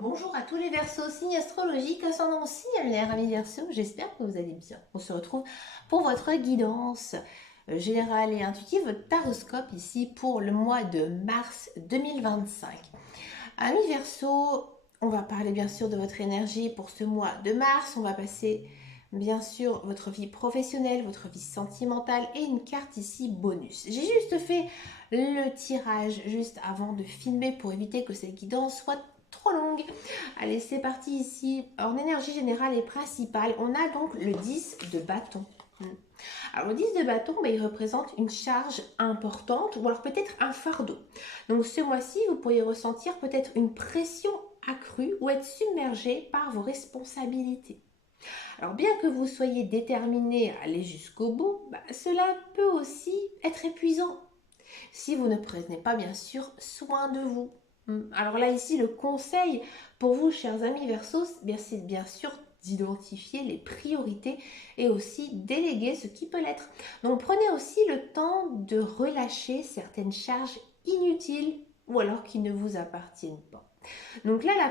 Bonjour à tous les Verseaux, signe astrologique, ascendant signe lunaire, amis Verseaux, j'espère que vous allez bien. On se retrouve pour votre guidance générale et intuitive, votre taroscope ici pour le mois de mars 2025. Amis Verseaux, on va parler bien sûr de votre énergie pour ce mois de mars, on va passer bien sûr votre vie professionnelle, votre vie sentimentale et une carte ici bonus. J'ai juste fait le tirage juste avant de filmer pour éviter que cette guidance soit trop longue. Allez, c'est parti ici. En énergie générale et principale, on a donc le 10 de bâton. Alors le 10 de bâton, il représente une charge importante ou alors peut-être un fardeau. Donc ce mois-ci, vous pourriez ressentir peut-être une pression accrue ou être submergé par vos responsabilités. Alors bien que vous soyez déterminé à aller jusqu'au bout, cela peut aussi être épuisant si vous ne prenez pas bien sûr soin de vous. Alors là ici le conseil pour vous chers amis Verseau, c'est bien sûr d'identifier les priorités et aussi déléguer ce qui peut l'être. Donc prenez aussi le temps de relâcher certaines charges inutiles ou alors qui ne vous appartiennent pas. Donc là la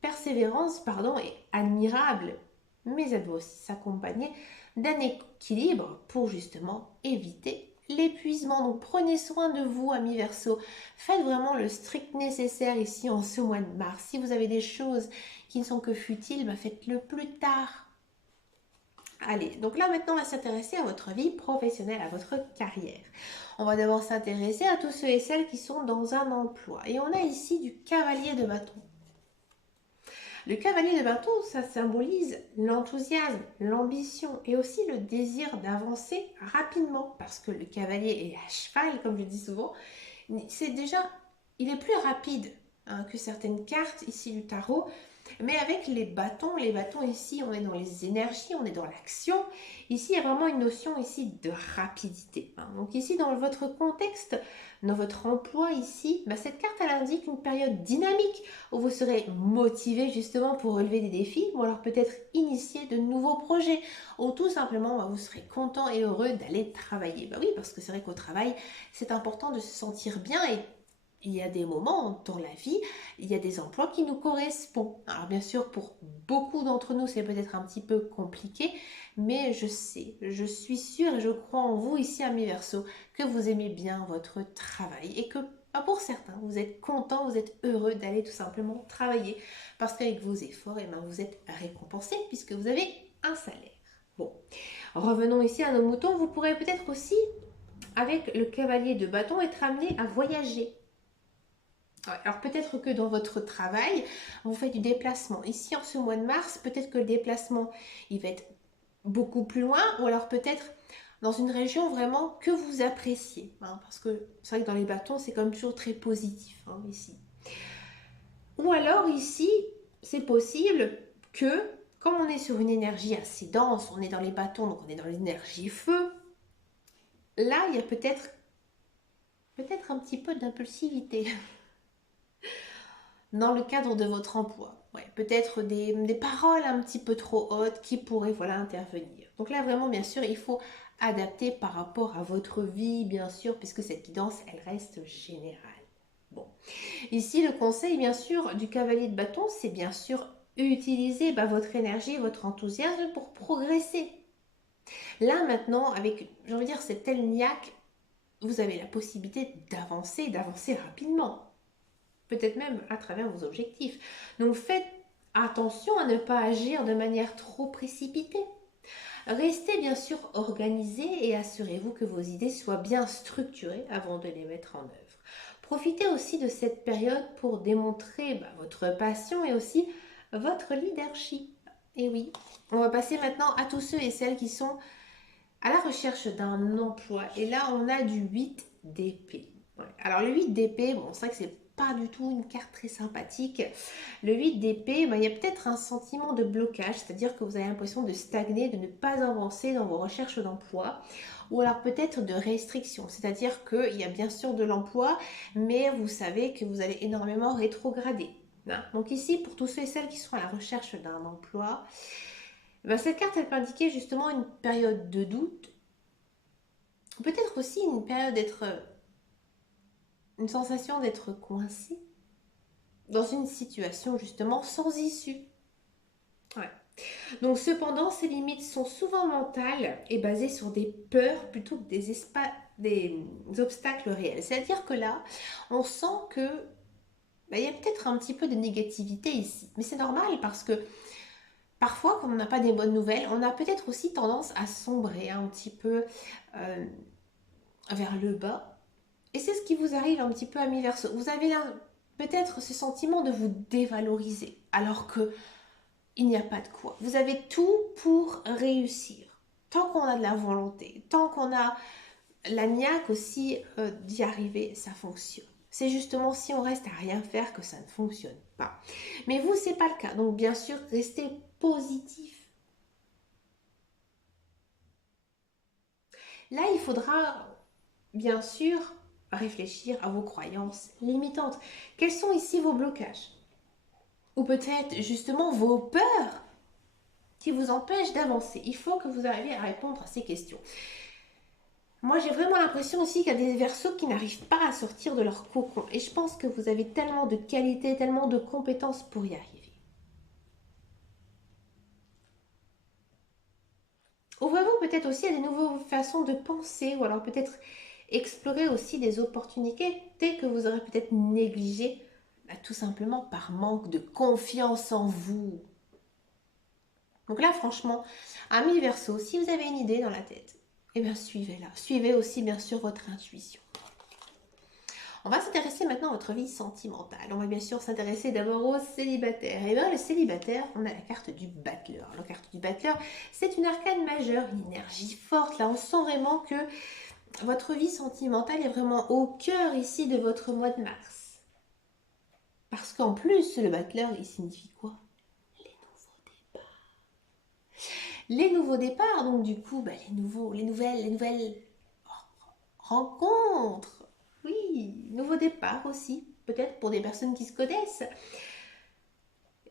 persévérance est admirable, mais elle doit aussi s'accompagner d'un équilibre pour justement éviter l'épuisement. Donc prenez soin de vous, amis Verseau. Faites vraiment le strict nécessaire ici en ce mois de mars. Si vous avez des choses qui ne sont que futiles, faites-le plus tard. Allez, donc là maintenant on va s'intéresser à votre vie professionnelle, à votre carrière. On va d'abord s'intéresser à tous ceux et celles qui sont dans un emploi. Et on a ici du cavalier de bâton. Le cavalier de bâton, ça symbolise l'enthousiasme, l'ambition et aussi le désir d'avancer rapidement. Parce que le cavalier est à cheval, comme je dis souvent, il est plus rapide que certaines cartes ici du tarot. Mais avec les bâtons ici, on est dans les énergies, on est dans l'action. Ici, il y a vraiment une notion ici de rapidité. Donc ici, dans votre contexte, dans votre emploi ici, cette carte, elle indique une période dynamique où vous serez motivé justement pour relever des défis ou alors peut-être initier de nouveaux projets ou tout simplement, vous serez content et heureux d'aller travailler. Oui, parce que c'est vrai qu'au travail, c'est important de se sentir bien et il y a des moments dans la vie, il y a des emplois qui nous correspondent. Alors bien sûr, pour beaucoup d'entre nous, c'est peut-être un petit peu compliqué, mais je suis sûre et je crois en vous ici, amis Verseau, que vous aimez bien votre travail et que pour certains, vous êtes content, vous êtes heureux d'aller tout simplement travailler parce qu'avec vos efforts, vous êtes récompensé puisque vous avez un salaire. Bon, revenons ici à nos moutons. Vous pourrez peut-être aussi, avec le cavalier de bâton, être amené à voyager. Alors peut-être que dans votre travail, vous faites du déplacement. Ici, en ce mois de mars, peut-être que le déplacement, il va être beaucoup plus loin ou alors peut-être dans une région vraiment que vous appréciez. Parce que c'est vrai que dans les bâtons, c'est comme toujours très positif ici. Ou alors ici, c'est possible que, comme on est sur une énergie assez dense, on est dans les bâtons, donc on est dans l'énergie feu, là, il y a peut-être un petit peu d'impulsivité dans le cadre de votre emploi. Ouais, peut-être des paroles un petit peu trop hautes qui pourraient intervenir. Donc là, vraiment, bien sûr, il faut adapter par rapport à votre vie, bien sûr, puisque cette guidance, elle reste générale. Bon, ici, le conseil, bien sûr, du cavalier de bâton, c'est bien sûr utiliser votre énergie, votre enthousiasme pour progresser. Là, maintenant, avec, j'ai envie de dire, cette telle niaque, vous avez la possibilité d'avancer rapidement. Peut-être même à travers vos objectifs. Donc faites attention à ne pas agir de manière trop précipitée. Restez bien sûr organisé et assurez-vous que vos idées soient bien structurées avant de les mettre en œuvre. Profitez aussi de cette période pour démontrer votre passion et aussi votre leadership. Et oui, on va passer maintenant à tous ceux et celles qui sont à la recherche d'un emploi. Et là, on a du 8 d'épée. Ouais. Alors le 8 d'épée, c'est vrai que c'est pas du tout une carte très sympathique. Le 8 d'épée, il y a peut-être un sentiment de blocage, c'est-à-dire que vous avez l'impression de stagner, de ne pas avancer dans vos recherches d'emploi, ou alors peut-être de restriction, c'est-à-dire qu'il y a bien sûr de l'emploi, mais vous savez que vous allez énormément rétrograder. Donc ici, pour tous ceux et celles qui sont à la recherche d'un emploi, cette carte, elle peut indiquer justement une période de doute, peut-être aussi une période une sensation d'être coincé, dans une situation justement sans issue. Ouais. Donc cependant, ces limites sont souvent mentales et basées sur des peurs plutôt que des obstacles réels. C'est-à-dire que là, on sent que il y a peut-être un petit peu de négativité ici. Mais c'est normal parce que parfois, quand on n'a pas des bonnes nouvelles, on a peut-être aussi tendance à sombrer un petit peu euh, vers le bas. Et c'est ce qui vous arrive un petit peu à mi-verso. Vous avez là peut-être ce sentiment de vous dévaloriser, alors que il n'y a pas de quoi. Vous avez tout pour réussir. Tant qu'on a de la volonté, tant qu'on a la niaque aussi d'y arriver, ça fonctionne. C'est justement si on reste à rien faire que ça ne fonctionne pas. Mais vous, c'est pas le cas. Donc bien sûr, restez positif. Là, il faudra bien sûr réfléchir à vos croyances limitantes. Quels sont ici vos blocages? Ou peut-être justement vos peurs qui vous empêchent d'avancer. Il faut que vous arriviez à répondre à ces questions. Moi, j'ai vraiment l'impression aussi qu'il y a des versos qui n'arrivent pas à sortir de leur cocon. Et je pense que vous avez tellement de qualités, tellement de compétences pour y arriver. Ouvrez-vous peut-être aussi à des nouvelles façons de penser, ou alors peut-être explorer aussi des opportunités que vous aurez peut-être négligées, tout simplement par manque de confiance en vous. Donc là, franchement, amis Verseau, si vous avez une idée dans la tête, eh bien suivez-la. Suivez aussi bien sûr votre intuition. On va s'intéresser maintenant à votre vie sentimentale. On va bien sûr s'intéresser d'abord aux célibataires. Et bien le célibataire, on a la carte du battleur. La carte du battleur, c'est une arcane majeure, une énergie forte. Là, on sent vraiment que votre vie sentimentale est vraiment au cœur ici de votre mois de mars. Parce qu'en plus, le battleur, il signifie quoi? Les nouveaux départs, donc du coup, les nouvelles rencontres. Oui, nouveaux départs aussi, peut-être pour des personnes qui se connaissent.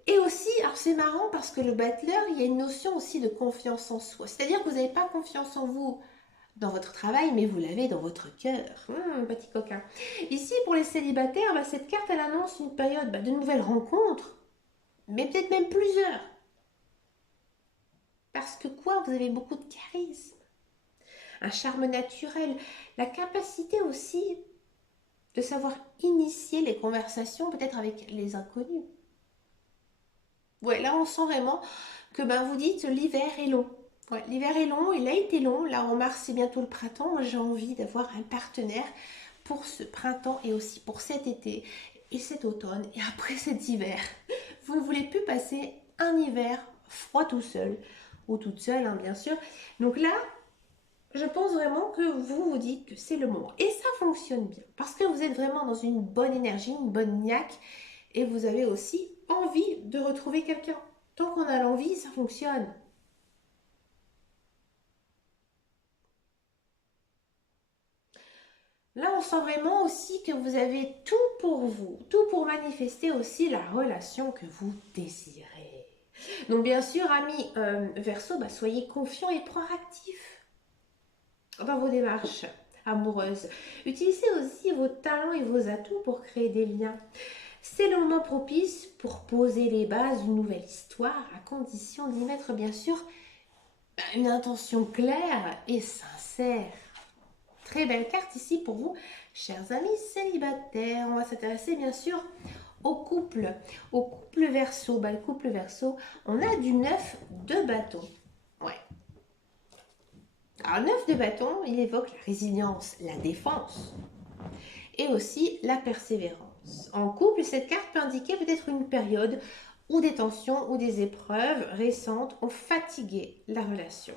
Et aussi, alors c'est marrant parce que le battleur, il y a une notion aussi de confiance en soi. C'est-à-dire que vous n'avez pas confiance en vous dans votre travail, mais vous l'avez dans votre cœur. Petit coquin. Ici, pour les célibataires, cette carte, elle annonce une période de nouvelles rencontres, mais peut-être même plusieurs. Parce que quoi? Vous avez beaucoup de charisme, un charme naturel, la capacité aussi de savoir initier les conversations peut-être avec les inconnus. Ouais, là on sent vraiment que vous dites l'hiver est long. Ouais, l'hiver est long, il a été long. Là en mars c'est bientôt le printemps. Moi j'ai envie d'avoir un partenaire pour ce printemps et aussi pour cet été et cet automne et après cet hiver. Vous ne voulez plus passer un hiver froid tout seul ou toute seule bien sûr. Donc là je pense vraiment que vous vous dites que c'est le moment. Et ça fonctionne bien parce que vous êtes vraiment dans une bonne énergie, une bonne niaque et vous avez aussi envie de retrouver quelqu'un. Tant qu'on a l'envie, ça fonctionne. Là, on sent vraiment aussi que vous avez tout pour vous, tout pour manifester aussi la relation que vous désirez. Donc bien sûr, amis Verseau, soyez confiants et proactifs dans vos démarches amoureuses. Utilisez aussi vos talents et vos atouts pour créer des liens. C'est le moment propice pour poser les bases d'une nouvelle histoire, à condition d'y mettre bien sûr une intention claire et sincère. Très belle carte ici pour vous, chers amis célibataires. On va s'intéresser bien sûr au couple. Au couple Verseau. Le couple Verseau, on a du 9 de bâton. Ouais. Alors le 9 de bâton, il évoque la résilience, la défense et aussi la persévérance. En couple, cette carte peut indiquer peut-être une période où des tensions ou des épreuves récentes ont fatigué la relation.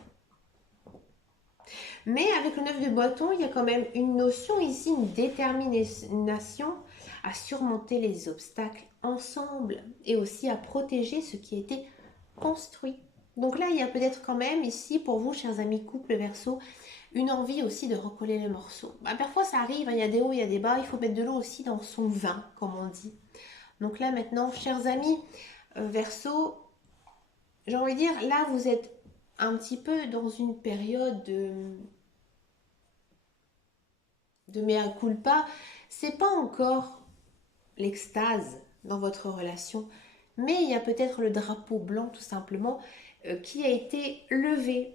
Mais avec le 9 de bâton, il y a quand même une notion ici, une détermination à surmonter les obstacles ensemble et aussi à protéger ce qui a été construit. Donc là, il y a peut-être quand même ici pour vous, chers amis couple Verseau, une envie aussi de recoller les morceaux. Parfois ça arrive, il y a des hauts, il y a des bas, il faut mettre de l'eau aussi dans son vin, comme on dit. Donc là maintenant, chers amis Verseau, j'ai envie de dire, là vous êtes un petit peu dans une période de mea culpa. C'est pas encore l'extase, dans votre relation, mais il y a peut-être le drapeau blanc tout simplement qui a été levé.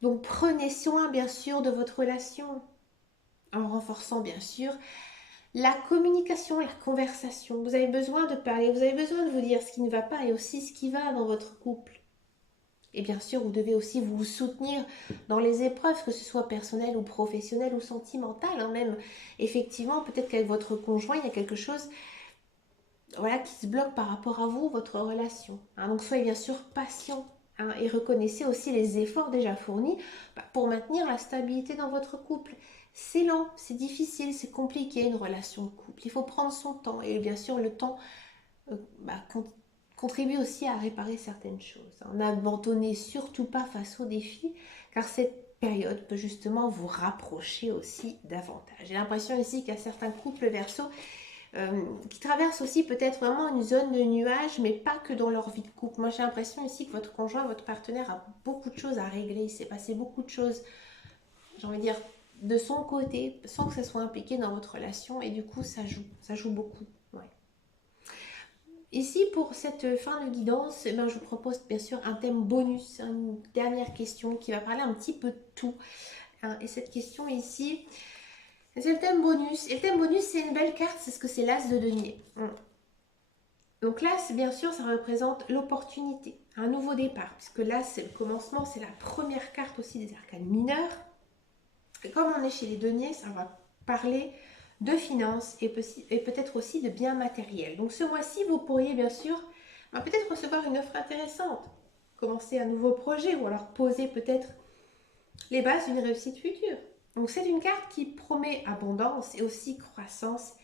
Donc prenez soin bien sûr de votre relation en renforçant bien sûr la communication, la conversation. Vous avez besoin de parler, vous avez besoin de vous dire ce qui ne va pas et aussi ce qui va dans votre couple. Et bien sûr, vous devez aussi vous soutenir dans les épreuves, que ce soit personnelles ou professionnelles ou sentimentales. Hein, même, effectivement, peut-être qu'avec votre conjoint, il y a quelque chose voilà, qui se bloque par rapport à vous, votre relation. Hein, donc soyez bien sûr patient hein, et reconnaissez aussi les efforts déjà fournis pour maintenir la stabilité dans votre couple. C'est lent, c'est difficile, c'est compliqué une relation de couple. Il faut prendre son temps et bien sûr le temps contribue aussi à réparer certaines choses. N'abandonnez surtout pas face aux défis car cette période peut justement vous rapprocher aussi davantage. J'ai l'impression ici qu'il y a certains couples Verseau qui traversent aussi peut-être vraiment une zone de nuages, mais pas que dans leur vie de couple. Moi, j'ai l'impression ici que votre conjoint, votre partenaire a beaucoup de choses à régler. Il s'est passé beaucoup de choses, j'ai envie de dire, de son côté, sans que ça soit impliqué dans votre relation. Et du coup, ça joue beaucoup. Ouais. Ici, pour cette fin de guidance, je vous propose bien sûr un thème bonus, une dernière question qui va parler un petit peu de tout. Et cette question ici, c'est le thème bonus. Et le thème bonus, c'est une belle carte, c'est ce que c'est l'As de denier. Donc l'As, bien sûr, ça représente l'opportunité, un nouveau départ, puisque l'As, c'est le commencement, c'est la première carte aussi des arcanes mineurs. Et comme on est chez les deniers, ça va parler de finances et peut-être aussi de biens matériels. Donc ce mois-ci, vous pourriez bien sûr peut-être recevoir une offre intéressante, commencer un nouveau projet ou alors poser peut-être les bases d'une réussite future. Donc c'est une carte qui promet abondance et aussi croissance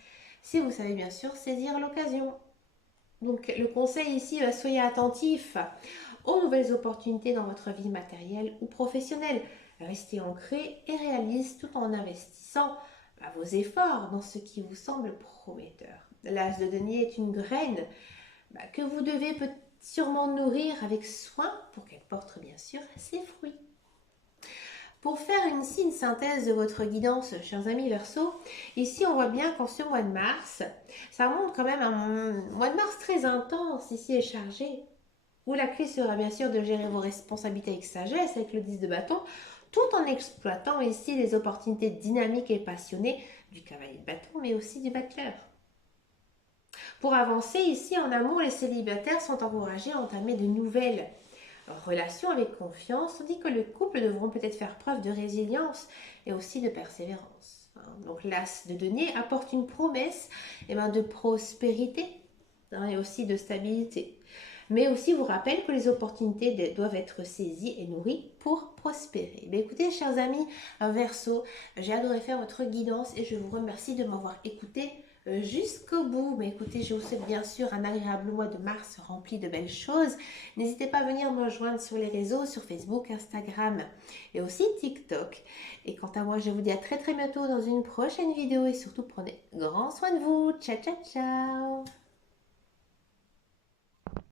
si vous savez bien sûr saisir l'occasion. Donc le conseil ici, soyez attentifs aux nouvelles opportunités dans votre vie matérielle ou professionnelle. Restez ancré et réaliste tout en investissant vos efforts dans ce qui vous semble prometteur. L'As de denier est une graine que vous devez sûrement nourrir avec soin pour qu'elle porte bien sûr ses fruits. Pour faire une synthèse de votre guidance, chers amis Verseau, ici on voit bien qu'en ce mois de mars, ça montre quand même un mois de mars très intense, ici et chargé, où la clé sera bien sûr de gérer vos responsabilités avec sagesse, avec le 10 de bâton, tout en exploitant ici les opportunités dynamiques et passionnées du cavalier de bâton, mais aussi du battleur. Pour avancer ici en amour, les célibataires sont encouragés à entamer de nouvelles relation avec confiance, tandis que le couple devront peut-être faire preuve de résilience et aussi de persévérance. Donc l'As de denier apporte une promesse de prospérité et aussi de stabilité. Mais aussi vous rappelle que les opportunités doivent être saisies et nourries pour prospérer. Mais écoutez, chers amis Verseau, j'ai adoré faire votre guidance et je vous remercie de m'avoir écouté jusqu'au bout. Mais écoutez, je vous souhaite bien sûr un agréable mois de mars rempli de belles choses. N'hésitez pas à venir me rejoindre sur les réseaux, sur Facebook, Instagram et aussi TikTok. Et quant à moi, je vous dis à très bientôt dans une prochaine vidéo et surtout prenez grand soin de vous. Ciao, ciao, ciao!